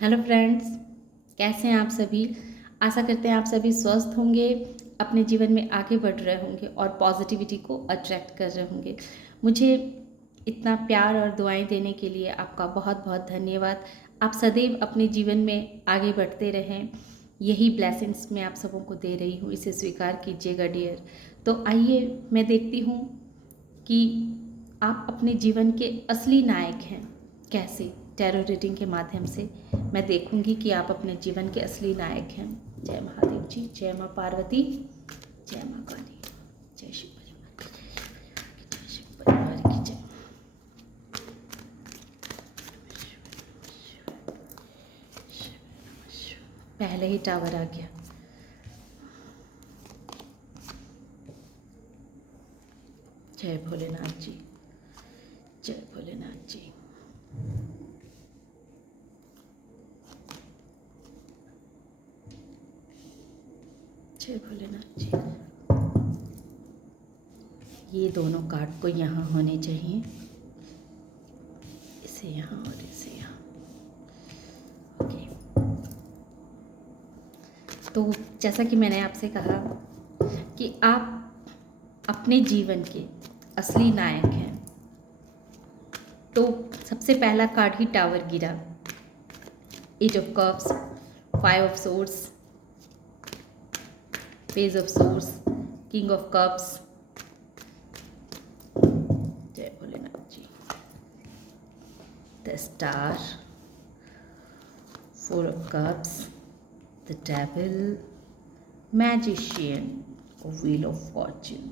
Hello friends, कैसे हैं आप सभी। आशा करते हैं आप सभी स्वस्थ होंगे, अपने जीवन में आगे बढ़ रहे होंगे और पॉजिटिविटी को अट्रैक्ट कर रहे होंगे। मुझे इतना प्यार और दुआएं देने के लिए आपका बहुत बहुत धन्यवाद। आप सदैव अपने जीवन में आगे बढ़ते रहें, यही ब्लेसिंग्स मैं आप सबों को दे रही हूँ, इसे स्वीकार कीजिएगा डियर। तो आइए मैं देखती हूँ कि आप अपने जीवन के असली नायक हैं कैसे। टैरो रीडिंग के माध्यम से मैं देखूंगी कि आप अपने जीवन के असली नायक हैं। जय महादेव जी, जय माँ पार्वती, जय माँ काली, जय शिव परिवार की जय, शिव परिवार की जय। पहले ही टावर आ गया। जय भोलेनाथ जी, जय भोलेनाथ जी। जय भोलेनाथ जी। ये दोनों कार्ड को यहाँ होने चाहिए, इसे यहाँ और इसे यहाँ। ओके, तो जैसा कि मैंने आपसे कहा कि आप अपने जीवन के असली नायक हैं, तो सबसे पहला कार्ड ही टावर गिरा। 8 of cups, 5 of swords, page of swords, king of cups. जय Bholenath ji. The star, 4 of cups, the devil, magician, wheel of fortune.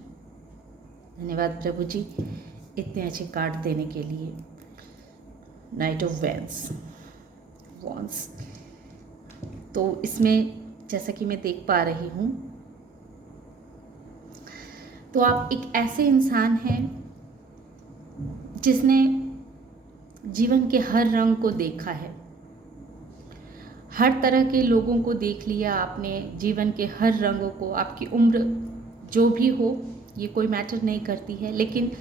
धन्यवाद प्रभु जी इतने अच्छे कार्ड देने के लिए। Knight of wands. तो इसमें जैसा कि मैं देख पा रही हूँ, तो आप एक ऐसे इंसान हैं जिसने जीवन के हर रंग को देखा है, हर तरह के लोगों को देख लिया आपने, जीवन के हर रंगों को। आपकी उम्र जो भी हो ये कोई मैटर नहीं करती है, लेकिन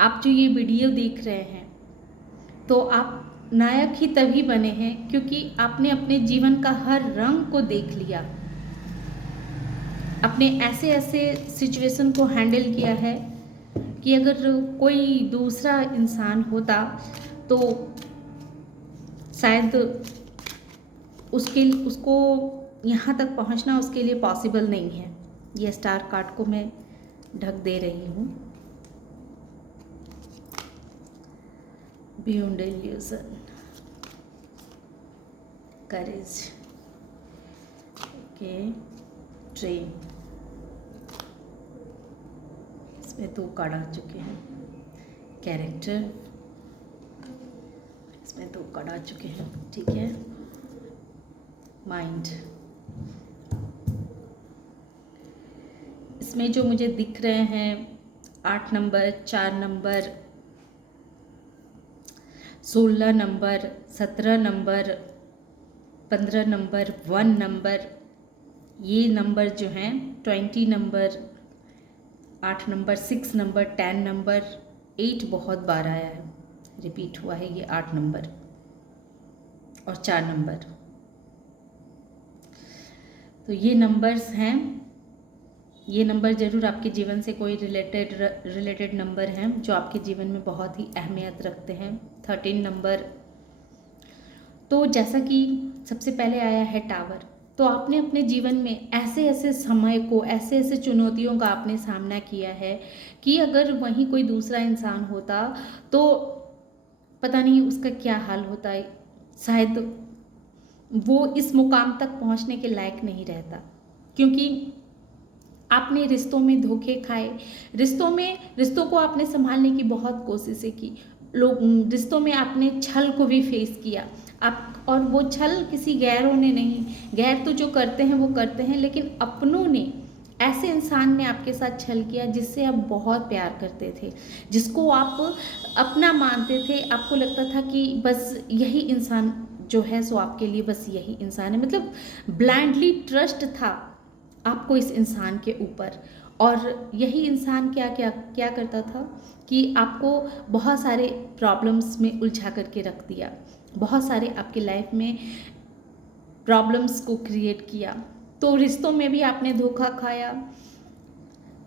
आप जो ये वीडियो देख रहे हैं तो आप नायक ही तभी बने हैं क्योंकि आपने अपने जीवन का हर रंग को देख लिया, अपने ऐसे ऐसे सिचुएशन को हैंडल किया है कि अगर कोई दूसरा इंसान होता तो शायद उसको यहाँ तक पहुँचना उसके लिए पॉसिबल नहीं है। ये स्टार कार्ड को मैं ढक दे रही हूँ। बियॉन्ड इल्यूजन, करेज, ओके, ट्रेन। इसमें 2 कार्ड आ चुके हैं। कैरेक्टर, इसमें 2 कार्ड आ चुके हैं, ठीक है। माइंड, इसमें जो मुझे दिख रहे हैं 8 number, 4 number, 16 number, 17 number, 15 number, 1 number, ये नंबर जो हैं 20 नंबर, 8 नंबर, 6 नंबर, 10 नंबर, 8 बहुत बार आया है, रिपीट हुआ है ये 8 नंबर और 4 नंबर। तो ये नंबर्स हैं, ये नंबर ज़रूर आपके जीवन से कोई रिलेटेड नंबर हैं जो आपके जीवन में बहुत ही अहमियत रखते हैं। 13 नंबर। तो जैसा कि सबसे पहले आया है टावर, तो आपने अपने जीवन में ऐसे ऐसे समय को, ऐसे ऐसे चुनौतियों का आपने सामना किया है कि अगर वहीं कोई दूसरा इंसान होता तो पता नहीं उसका क्या हाल होता है, शायद वो इस मुकाम तक पहुंचने के लायक नहीं रहता, क्योंकि आपने रिश्तों में धोखे खाए, रिश्तों को आपने संभालने की बहुत कोशिशें की, रिश्तों में आपने छल को भी फेस किया आप, और वो छल किसी गैरों ने नहीं, गैर तो जो करते हैं वो करते हैं, लेकिन अपनों ने, ऐसे इंसान ने आपके साथ छल किया जिससे आप बहुत प्यार करते थे, जिसको आप अपना मानते थे, आपको लगता था कि बस यही इंसान जो है सो आपके लिए बस यही इंसान है, मतलब ब्लाइंडली ट्रस्ट था आपको इस इंसान के ऊपर। और यही इंसान क्या क्या क्या करता था कि आपको बहुत सारे प्रॉब्लम्स में उलझा करके रख दिया, बहुत सारे आपके लाइफ में प्रॉब्लम्स को क्रिएट किया। तो रिश्तों में भी आपने धोखा खाया,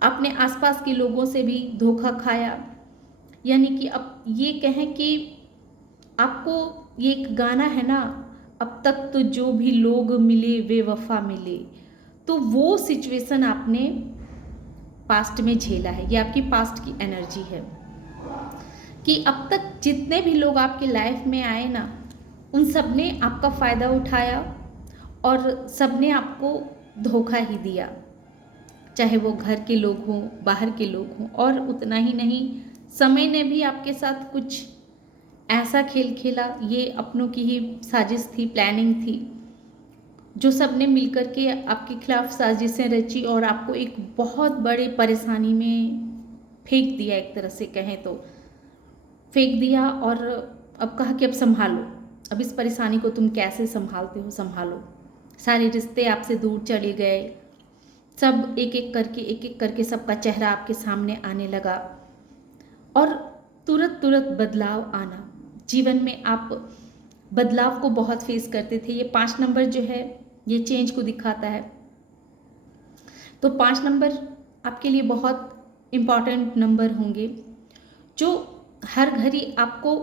अपने आसपास के लोगों से भी धोखा खाया। यानी कि अब ये कहें कि आपको ये एक गाना है ना, अब तक तो जो भी लोग मिले वे वफा मिले, तो वो सिचुएशन आपने पास्ट में झेला है। ये आपकी पास्ट की एनर्जी है कि अब तक जितने भी लोग आपकी लाइफ में आए ना, उन सब ने आपका फ़ायदा उठाया और सब ने आपको धोखा ही दिया, चाहे वो घर के लोग हों, बाहर के लोग हों। और उतना ही नहीं, समय ने भी आपके साथ कुछ ऐसा खेल खेला, ये अपनों की ही साजिश थी, प्लानिंग थी, जो सब ने मिलकर के आपके खिलाफ साजिशें रची और आपको एक बहुत बड़े परेशानी में फेंक दिया। एक तरह से कहें तो फेंक दिया और अब कहा कि अब संभालो, अब इस परेशानी को तुम कैसे संभालते हो संभालो। सारे रिश्ते आपसे दूर चले गए, सब एक एक करके सबका चेहरा आपके सामने आने लगा और तुरंत बदलाव आना। जीवन में आप बदलाव को बहुत फेस करते थे। ये 5 नंबर जो है ये चेंज को दिखाता है। तो 5 नंबर आपके लिए बहुत इम्पॉर्टेंट नंबर होंगे, जो हर घड़ी आपको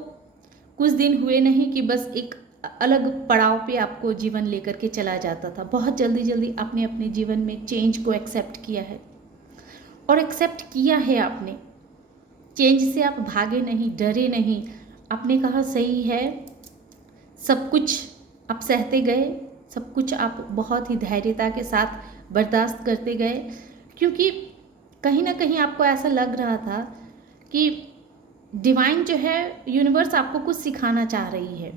कुछ दिन हुए नहीं कि बस एक अलग पड़ाव पे आपको जीवन लेकर के चला जाता था। बहुत जल्दी आपने अपने जीवन में चेंज को एक्सेप्ट किया है और एक्सेप्ट किया है आपने। चेंज से आप भागे नहीं, डरे नहीं, आपने कहा सही है, सब कुछ आप सहते गए, सब कुछ आप बहुत ही धैर्यता के साथ बर्दाश्त करते गए, क्योंकि कहीं ना कहीं आपको ऐसा लग रहा था कि डिवाइन जो है, यूनिवर्स आपको कुछ सिखाना चाह रही है,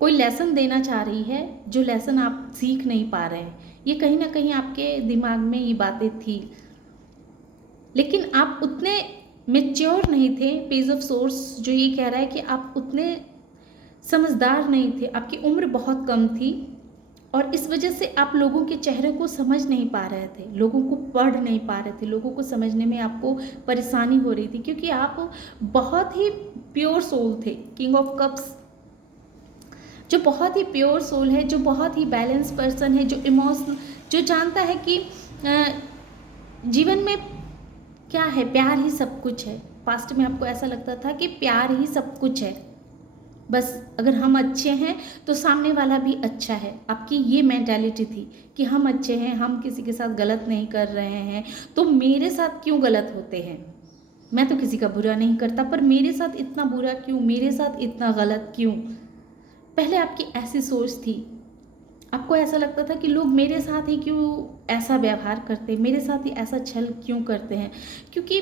कोई लेसन देना चाह रही है, जो लेसन आप सीख नहीं पा रहे हैं। ये कहीं ना कहीं आपके दिमाग में ये बातें थी, लेकिन आप उतने मैच्योर नहीं थे। पेज ऑफ सोर्स जो ये कह रहा है कि आप उतने समझदार नहीं थे, आपकी उम्र बहुत कम थी और इस वजह से आप लोगों के चेहरे को समझ नहीं पा रहे थे, लोगों को पढ़ नहीं पा रहे थे, लोगों को समझने में आपको परेशानी हो रही थी, क्योंकि आप बहुत ही प्योर सोल थे। किंग ऑफ कप्स जो बहुत ही प्योर सोल है, जो बहुत ही बैलेंस पर्सन है, जो इमोशनल, जो जानता है कि जीवन में क्या है, प्यार ही सब कुछ है। पास्ट में आपको ऐसा लगता था कि प्यार ही सब कुछ है, बस अगर हम अच्छे हैं तो सामने वाला भी अच्छा है। आपकी ये मेंटालिटी थी कि हम अच्छे हैं, हम किसी के साथ गलत नहीं कर रहे हैं, तो मेरे साथ क्यों गलत होते हैं, मैं तो किसी का बुरा नहीं करता, पर मेरे साथ इतना बुरा क्यों, मेरे साथ इतना गलत क्यों। पहले आपकी ऐसी सोच थी, आपको ऐसा लगता था कि लोग मेरे साथ ही क्यों ऐसा व्यवहार करते हैं, मेरे साथ ही ऐसा छल क्यों करते हैं, क्योंकि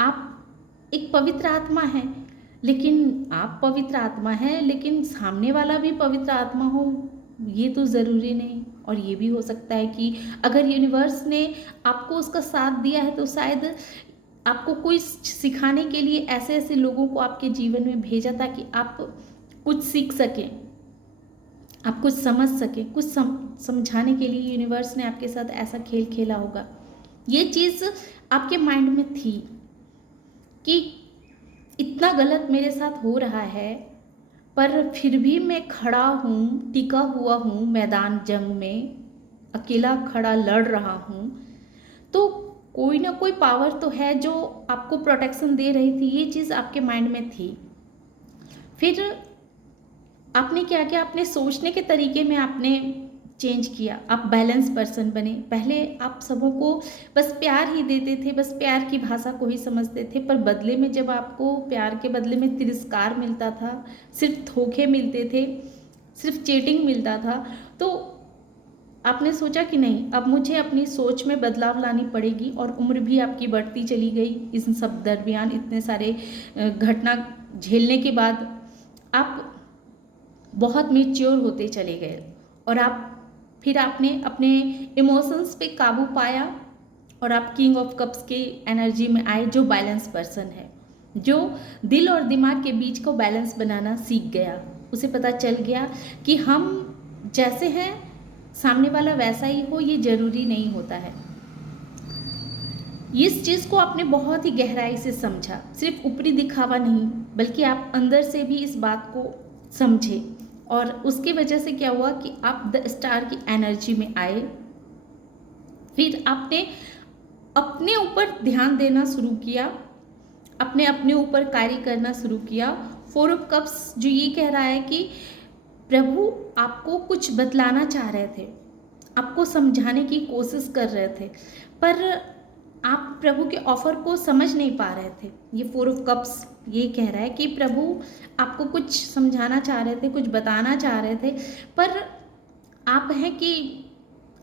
आप एक पवित्र आत्मा हैं। लेकिन आप पवित्र आत्मा हैं, लेकिन सामने वाला भी पवित्र आत्मा हो, ये तो ज़रूरी नहीं। और ये भी हो सकता है कि अगर यूनिवर्स ने आपको उसका साथ दिया है तो शायद आपको कोई सिखाने के लिए ऐसे ऐसे लोगों को आपके जीवन में भेजा ताकि आप कुछ सीख सकें, आप कुछ समझ सकें, कुछ समझाने के लिए यूनिवर्स ने आपके साथ ऐसा खेल खेला होगा। ये चीज़ आपके माइंड में थी कि इतना गलत मेरे साथ हो रहा है, पर फिर भी मैं खड़ा हूँ, टिका हुआ हूँ मैदान जंग में, अकेला खड़ा लड़ रहा हूँ, तो कोई ना कोई पावर तो है जो आपको प्रोटेक्शन दे रही थी। ये चीज़ आपके माइंड में थी। फिर आपने क्या किया, अपने सोचने के तरीके में आपने चेंज किया, आप बैलेंस पर्सन बने। पहले आप सबों को बस प्यार ही देते थे, बस प्यार की भाषा को ही समझते थे, पर बदले में जब आपको प्यार के बदले में तिरस्कार मिलता था, सिर्फ धोखे मिलते थे, सिर्फ चीटिंग मिलता था, तो आपने सोचा कि नहीं, अब मुझे अपनी सोच में बदलाव लानी पड़ेगी। और उम्र भी आपकी बढ़ती चली गई। इस सब दरमियान इतने सारे घटना झेलने के बाद आप बहुत मैच्योर होते चले गए और फिर आपने अपने इमोशंस पे काबू पाया और आप किंग ऑफ कप्स के एनर्जी में आए, जो बैलेंस पर्सन है, जो दिल और दिमाग के बीच को बैलेंस बनाना सीख गया। उसे पता चल गया कि हम जैसे हैं सामने वाला वैसा ही हो, ये ज़रूरी नहीं होता है। इस चीज़ को आपने बहुत ही गहराई से समझा, सिर्फ ऊपरी दिखावा नहीं, बल्कि आप अंदर से भी इस बात को समझे और उसकी वजह से क्या हुआ कि आप द स्टार की एनर्जी में आए। फिर आपने अपने ऊपर ध्यान देना शुरू किया, अपने ऊपर कार्य करना शुरू किया। 4 ऑफ कप्स जो ये कह रहा है कि प्रभु आपको कुछ बतलाना चाह रहे थे, आपको समझाने की कोशिश कर रहे थे, पर आप प्रभु के ऑफर को समझ नहीं पा रहे थे। ये 4 ऑफ कप्स ये कह रहा है कि प्रभु आपको कुछ समझाना चाह रहे थे, कुछ बताना चाह रहे थे, पर आप हैं कि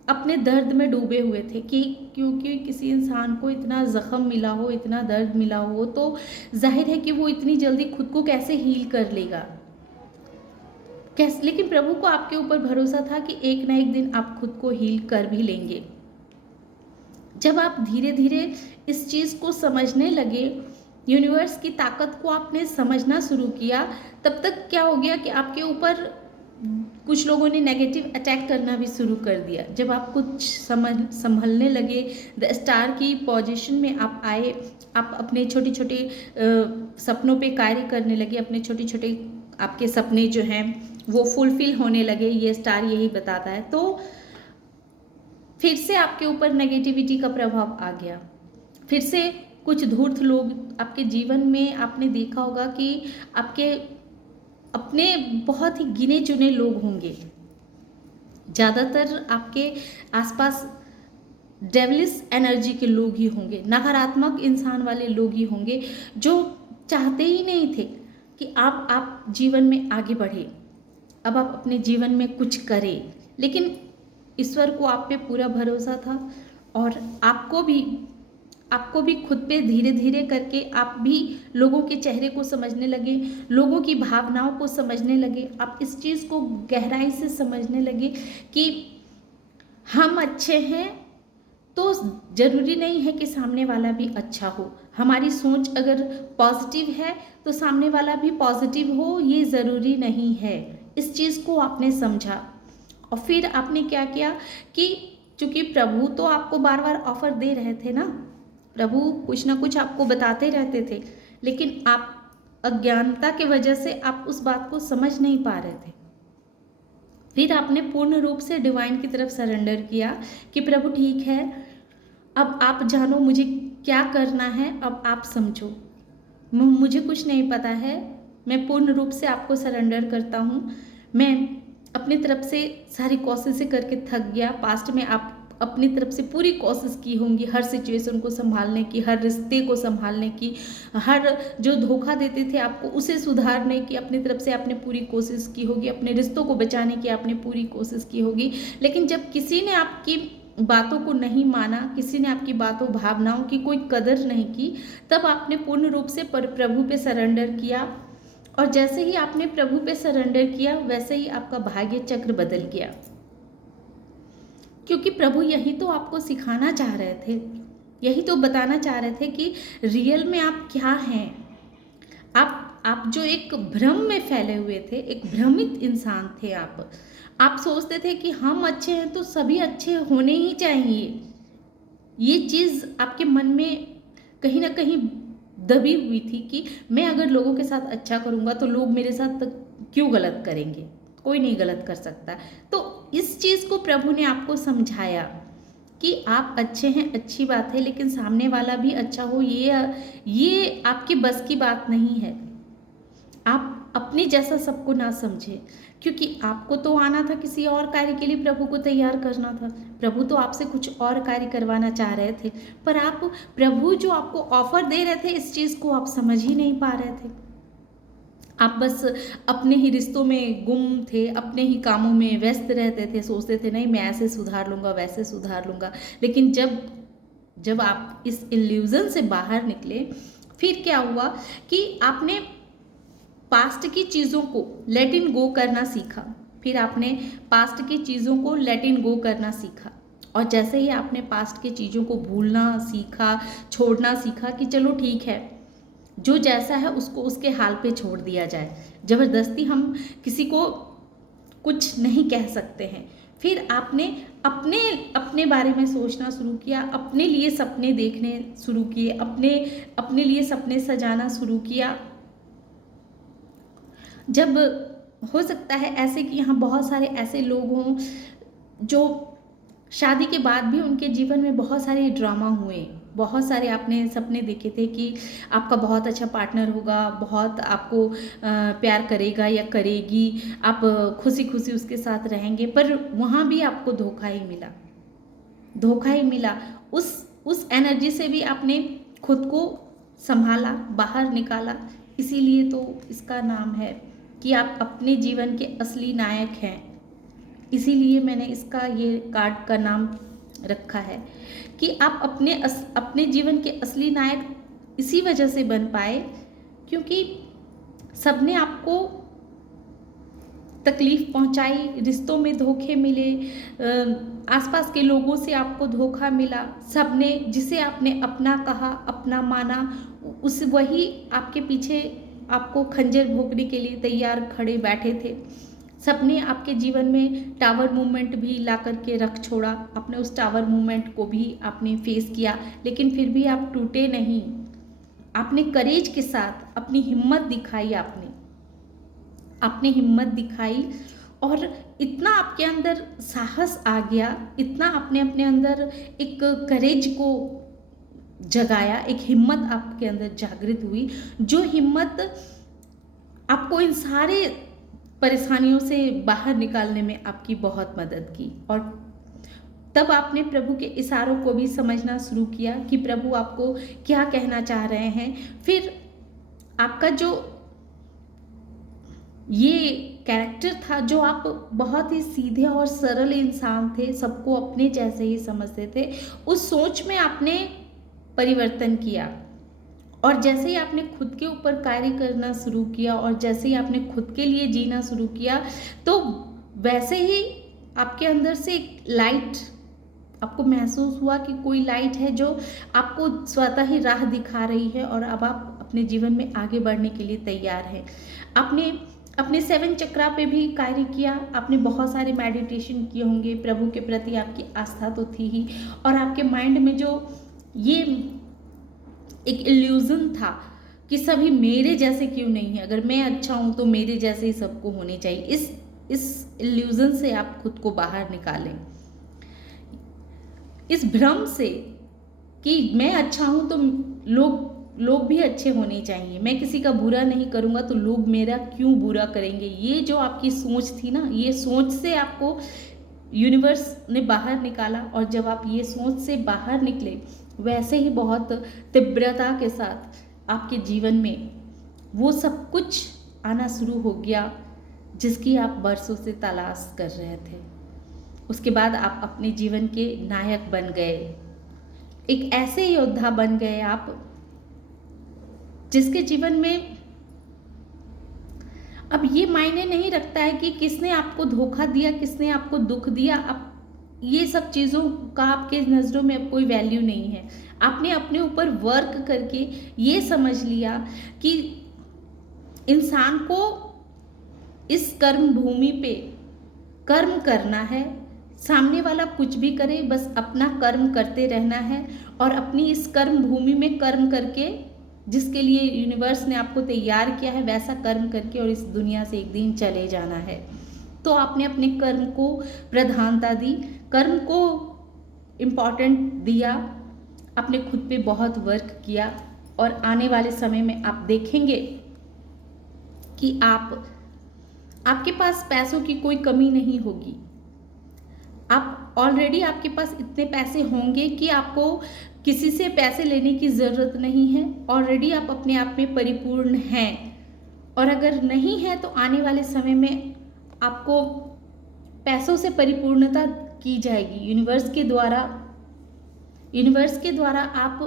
अपने दर्द में डूबे हुए थे कि क्योंकि किसी इंसान को इतना ज़ख्म मिला हो, इतना दर्द मिला हो, तो जाहिर है कि वो इतनी जल्दी खुद को कैसे हील कर लेगा, कैसे। लेकिन प्रभु को आपके ऊपर भरोसा था कि एक ना एक दिन आप खुद को हील कर भी लेंगे। जब आप धीरे धीरे इस चीज़ को समझने लगे, यूनिवर्स की ताकत को आपने समझना शुरू किया, तब तक क्या हो गया कि आपके ऊपर कुछ लोगों ने नेगेटिव अटैक करना भी शुरू कर दिया। जब आप कुछ संभलने लगे, द स्टार की पोजीशन में आप आए, आप अपने छोटे छोटे सपनों पे कार्य करने लगे, अपने छोटे छोटे आपके सपने जो हैं वो फुलफिल होने लगे, ये स्टार यही बताता है। तो फिर से आपके ऊपर नेगेटिविटी का प्रभाव आ गया, फिर से कुछ धूर्त लोग आपके जीवन में, आपने देखा होगा कि आपके अपने बहुत ही गिने चुने लोग होंगे, ज़्यादातर आपके आसपास डेविलिश एनर्जी के लोग ही होंगे, नकारात्मक इंसान वाले लोग ही होंगे, जो चाहते ही नहीं थे कि आप जीवन में आगे बढ़े, अब आप अपने जीवन में कुछ करें। लेकिन ईश्वर को आप पे पूरा भरोसा था और आपको भी खुद पे धीरे धीरे करके आप भी लोगों के चेहरे को समझने लगे, लोगों की भावनाओं को समझने लगे। आप इस चीज़ को गहराई से समझने लगे कि हम अच्छे हैं तो ज़रूरी नहीं है कि सामने वाला भी अच्छा हो। हमारी सोच अगर पॉजिटिव है तो सामने वाला भी पॉजिटिव हो, ये ज़रूरी नहीं है। इस चीज़ को आपने समझा और फिर आपने क्या किया कि चूँकि प्रभु तो आपको बार बार ऑफर दे रहे थे ना, प्रभु कुछ ना कुछ आपको बताते रहते थे, लेकिन आप अज्ञानता की वजह से आप उस बात को समझ नहीं पा रहे थे। फिर आपने पूर्ण रूप से डिवाइन की तरफ सरेंडर किया कि प्रभु ठीक है, अब आप जानो मुझे क्या करना है, अब आप समझो, मुझे कुछ नहीं पता है, मैं पूर्ण रूप से आपको सरेंडर करता हूँ। मैं अपनी तरफ से सारी कोशिशें करके थक गया। पास्ट में आप अपनी तरफ से पूरी कोशिश की होंगी हर सिचुएशन को संभालने की, हर रिश्ते को संभालने की, हर जो धोखा देते थे आपको उसे सुधारने की अपनी तरफ से आपने पूरी कोशिश की होगी, अपने रिश्तों को बचाने की आपने पूरी कोशिश की होगी। लेकिन जब किसी ने आपकी बातों को नहीं माना, किसी ने आपकी बातों भावनाओं की कोई कदर नहीं की, तब आपने पूर्ण रूप से प्रभु पे सरेंडर किया। और जैसे ही आपने प्रभु पे सरेंडर किया वैसे ही आपका भाग्य चक्र बदल गया, क्योंकि प्रभु यही तो आपको सिखाना चाह रहे थे, यही तो बताना चाह रहे थे कि रियल में आप क्या हैं। आप जो एक भ्रम में फैले हुए थे, एक भ्रमित इंसान थे आप सोचते थे कि हम अच्छे हैं तो सभी अच्छे होने ही चाहिए। ये चीज़ आपके मन में कहीं ना कहीं दबी हुई थी कि मैं अगर लोगों के साथ अच्छा करूँगा तो लोग मेरे साथ क्यों गलत करेंगे, कोई नहीं गलत कर सकता। तो इस चीज़ को प्रभु ने आपको समझाया कि आप अच्छे हैं, अच्छी बात है, लेकिन सामने वाला भी अच्छा हो ये आपकी बस की बात नहीं है। आप अपने जैसा सबको ना समझे, क्योंकि आपको तो आना था किसी और कार्य के लिए, प्रभु को तैयार करना था। प्रभु तो आपसे कुछ और कार्य करवाना चाह रहे थे, पर आप प्रभु जो आपको ऑफर दे रहे थे इस चीज़ को आप समझ ही नहीं पा रहे थे। आप बस अपने ही रिश्तों में गुम थे, अपने ही कामों में व्यस्त रहते थे, सोचते थे नहीं मैं ऐसे सुधार लूँगा, वैसे सुधार लूँगा। लेकिन जब आप इस इल्यूजन से बाहर निकले, फिर क्या हुआ कि आपने पास्ट की चीज़ों को लेट इन गो करना सीखा। फिर आपने पास्ट की चीज़ों को लेट इन गो करना सीखा, और जैसे ही आपने पास्ट की चीज़ों को भूलना सीखा, छोड़ना सीखा कि चलो ठीक है, जो जैसा है उसको उसके हाल पे छोड़ दिया जाए, ज़बरदस्ती हम किसी को कुछ नहीं कह सकते हैं। फिर आपने अपने बारे में सोचना शुरू किया, अपने लिए सपने देखने शुरू किए, अपने लिए सपने सजाना शुरू किया। जब हो सकता है ऐसे कि यहाँ बहुत सारे ऐसे लोग हों जो शादी के बाद भी उनके जीवन में बहुत सारे ड्रामा हुए, बहुत सारे आपने सपने देखे थे कि आपका बहुत अच्छा पार्टनर होगा, बहुत आपको प्यार करेगा या करेगी, आप खुशी खुशी उसके साथ रहेंगे, पर वहाँ भी आपको धोखा ही मिला, धोखा ही मिला। उस एनर्जी से भी आपने खुद को संभाला, बाहर निकाला। इसीलिए तो इसका नाम है कि आप अपने जीवन के असली नायक हैं। इसीलिए मैंने इसका ये कार्ड का नाम रखा है कि आप अपने जीवन के असली नायक इसी वजह से बन पाए क्योंकि सबने आपको तकलीफ पहुंचाई, रिश्तों में धोखे मिले, आसपास के लोगों से आपको धोखा मिला, सबने जिसे आपने अपना कहा, अपना माना, उस वही आपके पीछे आपको खंजर भोंकने के लिए तैयार खड़े बैठे थे। सबने आपके जीवन में टावर मूवमेंट भी ला करके रख छोड़ा, आपने उस टावर मूवमेंट को भी आपने फेस किया, लेकिन फिर भी आप टूटे नहीं। आपने करेज के साथ अपनी हिम्मत दिखाई, आपने हिम्मत दिखाई और इतना आपके अंदर साहस आ गया, इतना आपने अपने अंदर एक करेज को जगाया, एक हिम्मत आपके अंदर जागृत हुई, जो हिम्मत आपको इन सारे परेशानियों से बाहर निकालने में आपकी बहुत मदद की। और तब आपने प्रभु के इशारों को भी समझना शुरू किया कि प्रभु आपको क्या कहना चाह रहे हैं। फिर आपका जो ये कैरेक्टर था, जो आप बहुत ही सीधे और सरल इंसान थे, सबको अपने जैसे ही समझते थे, उस सोच में आपने परिवर्तन किया। और जैसे ही आपने खुद के ऊपर कार्य करना शुरू किया और जैसे ही आपने खुद के लिए जीना शुरू किया, तो वैसे ही आपके अंदर से एक लाइट आपको महसूस हुआ कि कोई लाइट है जो आपको स्वतः ही राह दिखा रही है और अब आप अपने जीवन में आगे बढ़ने के लिए तैयार हैं। आपने अपने 7 चक्रा पे भी कार्य किया, आपने बहुत सारे मेडिटेशन किए होंगे, प्रभु के प्रति आपकी आस्था तो थी ही, और आपके माइंड में जो ये एक इल्यूजन था कि सभी मेरे जैसे क्यों नहीं है, अगर मैं अच्छा हूं तो मेरे जैसे ही सबको होने चाहिए, इस इल्यूजन से आप खुद को बाहर निकालें, इस भ्रम से कि मैं अच्छा हूं तो लोग भी अच्छे होने चाहिए, मैं किसी का बुरा नहीं करूंगा तो लोग मेरा क्यों बुरा करेंगे। ये जो आपकी सोच थी ना, ये सोच से आपको यूनिवर्स ने बाहर निकाला, और जब आप ये सोच से बाहर निकले, वैसे ही बहुत तीव्रता के साथ आपके जीवन में वो सब कुछ आना शुरू हो गया जिसकी आप बरसों से तलाश कर रहे थे। उसके बाद आप अपने जीवन के नायक बन गए, एक ऐसे योद्धा बन गए आप जिसके जीवन में अब ये मायने नहीं रखता है कि किसने आपको धोखा दिया, किसने आपको दुख दिया। अब ये सब चीज़ों का आपके नज़रों में अब कोई वैल्यू नहीं है। आपने अपने ऊपर वर्क करके ये समझ लिया कि इंसान को इस कर्म भूमि पे कर्म करना है, सामने वाला कुछ भी करे, बस अपना कर्म करते रहना है, और अपनी इस कर्म भूमि में कर्म करके, जिसके लिए यूनिवर्स ने आपको तैयार किया है, वैसा कर्म करके और इस दुनिया से एक दिन चले जाना है। तो आपने अपने कर्म को प्रधानता दी, कर्म को इम्पॉर्टेंट दिया, आपने खुद पे बहुत वर्क किया, और आने वाले समय में आप देखेंगे कि आपके पास पैसों की कोई कमी नहीं होगी। आप ऑलरेडी आपके पास इतने पैसे होंगे कि आपको किसी से पैसे लेने की ज़रूरत नहीं है। ऑलरेडी आप अपने आप में परिपूर्ण हैं, और अगर नहीं है तो आने वाले समय में आपको पैसों से परिपूर्णता की जाएगी यूनिवर्स के द्वारा। आप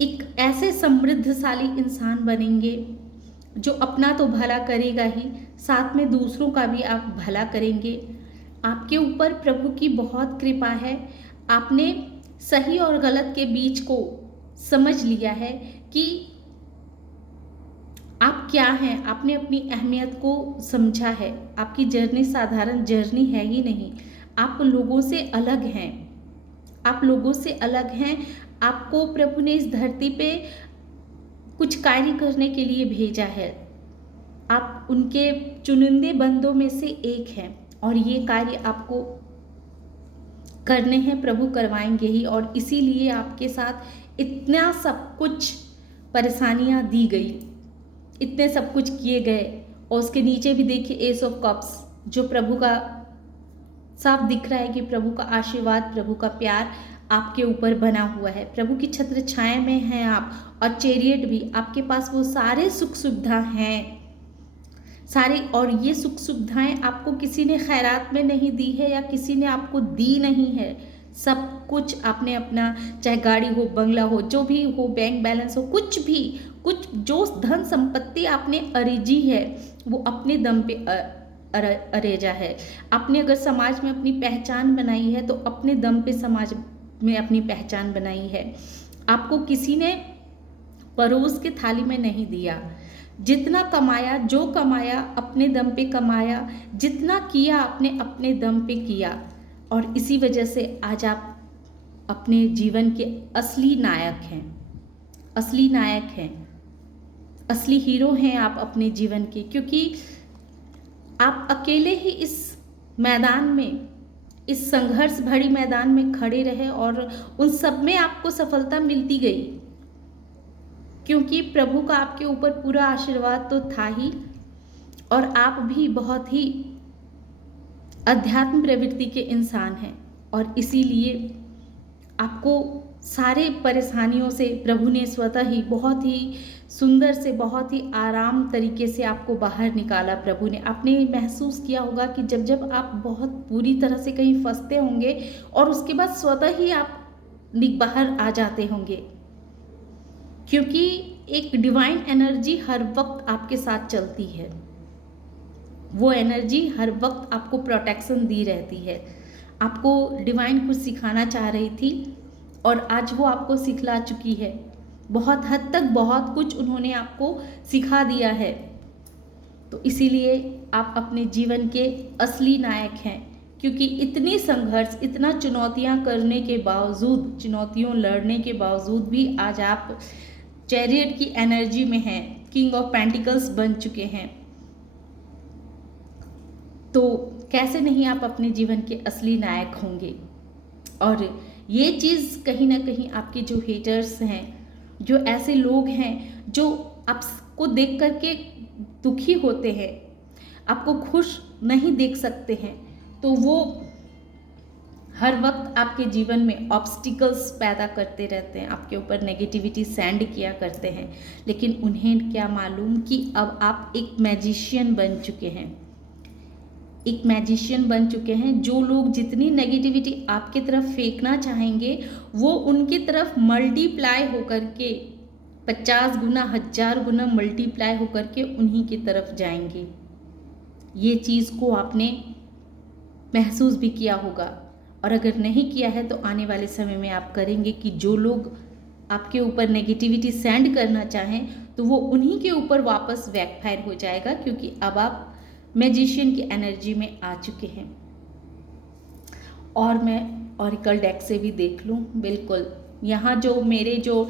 एक ऐसे समृद्धशाली इंसान बनेंगे जो अपना तो भला करेगा ही, साथ में दूसरों का भी आप भला करेंगे। आपके ऊपर प्रभु की बहुत कृपा है। आपने सही और गलत के बीच को समझ लिया है कि आप क्या हैं। आपने अपनी अहमियत को समझा है। आपकी जर्नी साधारण जर्नी है ही नहीं, आप लोगों से अलग हैं। आपको प्रभु ने इस धरती पे कुछ कार्य करने के लिए भेजा है। आप उनके चुनिंदे बंदों में से एक हैं और ये कार्य आपको करने हैं, प्रभु करवाएंगे ही। और इसीलिए आपके साथ इतना सब कुछ परेशानियां दी गई, इतने सब कुछ किए गए। और उसके नीचे भी देखिए एस ऑफ कप्स, जो प्रभु का साफ दिख रहा है कि प्रभु का आशीर्वाद, प्रभु का प्यार आपके ऊपर बना हुआ है, प्रभु की छत्र छाया में हैं आप। और चैरियट भी, आपके पास वो सारे सुख सुविधा हैं सारे। और ये सुख सुविधाएं आपको किसी ने खैरात में नहीं दी है या किसी ने आपको दी नहीं है। सब कुछ आपने अपना, चाहे गाड़ी हो, बंगला हो, जो भी हो, बैंक बैलेंस हो, कुछ भी, कुछ जो धन संपत्ति आपने अरेजी है वो अपने दम पे अरेजा है। आपने अगर समाज में अपनी पहचान बनाई है तो अपने दम पे समाज में अपनी पहचान बनाई है। आपको किसी ने परोस के थाली में नहीं दिया। जितना कमाया, जो कमाया अपने दम पे कमाया, जितना किया आपने अपने दम पे किया। और इसी वजह से आज आप अपने जीवन के असली नायक हैं, असली नायक हैं, असली हीरो हैं आप अपने जीवन के। क्योंकि आप अकेले ही इस मैदान में, इस संघर्ष भरी मैदान में खड़े रहे और उन सब में आपको सफलता मिलती गई, क्योंकि प्रभु का आपके ऊपर पूरा आशीर्वाद तो था ही। और आप भी बहुत ही अध्यात्म प्रवृत्ति के इंसान हैं और इसीलिए आपको सारे परेशानियों से प्रभु ने स्वतः ही बहुत ही सुंदर से, बहुत ही आराम तरीके से आपको बाहर निकाला। प्रभु ने, आपने महसूस किया होगा कि जब जब आप बहुत बुरी तरह से कहीं फंसते होंगे और उसके बाद स्वतः ही आप बाहर आ जाते होंगे, क्योंकि एक डिवाइन एनर्जी हर वक्त आपके साथ चलती है। वो एनर्जी हर वक्त आपको प्रोटेक्शन दी रहती है। आपको डिवाइन कुछ सिखाना चाह रही थी और आज वो आपको सिखला चुकी है। बहुत हद तक बहुत कुछ उन्होंने आपको सिखा दिया है। तो इसीलिए आप अपने जीवन के असली नायक हैं, क्योंकि इतनी संघर्ष, इतना चुनौतियां करने के बावजूद, चुनौतियों लड़ने के बावजूद भी आज आप चैरियट की एनर्जी में हैं, किंग ऑफ पेंटिकल्स बन चुके हैं। तो कैसे नहीं आप अपने जीवन के असली नायक होंगे। और ये चीज़ कहीं ना कहीं आपके जो हेटर्स हैं, जो ऐसे लोग हैं जो आपको देख करके दुखी होते हैं, आपको खुश नहीं देख सकते हैं, तो वो हर वक्त आपके जीवन में ऑब्स्टिकल्स पैदा करते रहते हैं, आपके ऊपर नेगेटिविटी सेंड किया करते हैं। लेकिन उन्हें क्या मालूम कि अब आप एक मैजिशियन बन चुके हैं, एक मैजिशियन बन चुके हैं। जो लोग जितनी नेगेटिविटी आपके तरफ फेंकना चाहेंगे वो उनकी तरफ मल्टीप्लाई होकर के 50 गुना, 1000 गुना मल्टीप्लाई होकर के उन्हीं की तरफ जाएंगे। ये चीज़ को आपने महसूस भी किया होगा, और अगर नहीं किया है तो आने वाले समय में आप करेंगे कि जो लोग आपके ऊपर नेगेटिविटी सेंड करना चाहें तो वो उन्हीं के ऊपर वापस बैकफायर हो जाएगा, क्योंकि अब आप मैजिशियन की एनर्जी में आ चुके हैं। और मैं ऑरिकल डेक से भी देख लूँ, बिल्कुल यहाँ जो मेरे जो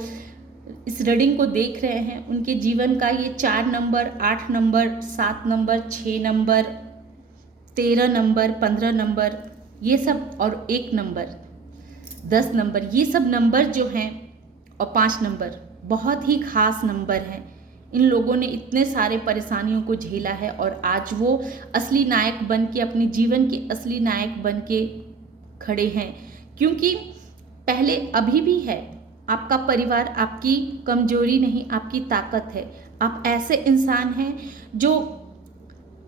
इस रीडिंग को देख रहे हैं उनके जीवन का ये 4 number, 8 number, 7 number, 6 number, 13 number, 15 number, ये सब, और 1 नंबर, 10 नंबर, ये सब नंबर जो हैं, और 5 नंबर बहुत ही खास नंबर हैं। इन लोगों ने इतने सारे परेशानियों को झेला है और आज वो असली नायक बन के, अपने जीवन के असली नायक बन के खड़े हैं। क्योंकि पहले, अभी भी है, आपका परिवार आपकी कमजोरी नहीं, आपकी ताकत है। आप ऐसे इंसान हैं जो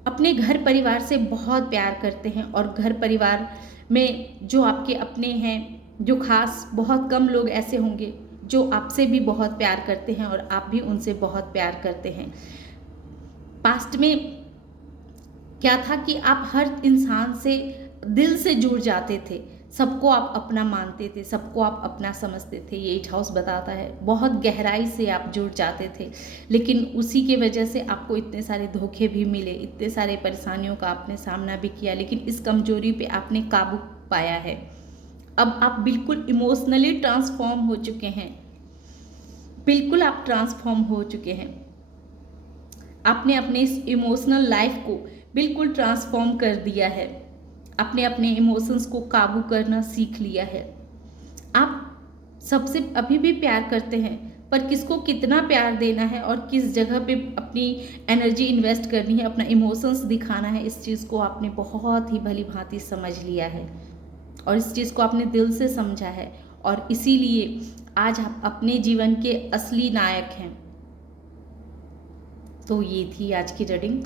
अपने घर परिवार से बहुत प्यार करते हैं, और घर परिवार में जो आपके अपने हैं, जो खास, बहुत कम लोग ऐसे होंगे जो आपसे भी बहुत प्यार करते हैं और आप भी उनसे बहुत प्यार करते हैं। पास्ट में क्या था कि आप हर इंसान से दिल से जुड़ जाते थे, सबको आप अपना मानते थे, सबको आप अपना समझते थे। ये 8 हाउस बताता है, बहुत गहराई से आप जुड़ जाते थे। लेकिन उसी के वजह से आपको इतने सारे धोखे भी मिले, इतने सारे परेशानियों का आपने सामना भी किया, लेकिन इस कमजोरी पे आपने काबू पाया है। अब आप बिल्कुल इमोशनली ट्रांसफॉर्म हो चुके हैं, बिल्कुल आप ट्रांसफॉर्म हो चुके हैं। आपने अपने इस इमोशनल लाइफ को बिल्कुल ट्रांसफॉर्म कर दिया है, आपने अपने इमोशंस को काबू करना सीख लिया है। आप सबसे अभी भी प्यार करते हैं, पर किसको कितना प्यार देना है और किस जगह पे अपनी एनर्जी इन्वेस्ट करनी है, अपना इमोशंस दिखाना है, इस चीज़ को आपने बहुत ही भली भांति समझ लिया है और इस चीज़ को आपने दिल से समझा है और इसीलिए आज आप अपने जीवन के असली नायक हैं। तो ये थी आज की रीडिंग।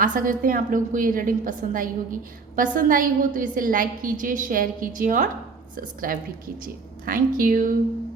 आशा करते हैं आप लोगों को ये रीडिंग पसंद आई होगी। पसंद आई हो तो इसे लाइक कीजिए, शेयर कीजिए और सब्सक्राइब भी कीजिए। Thank you.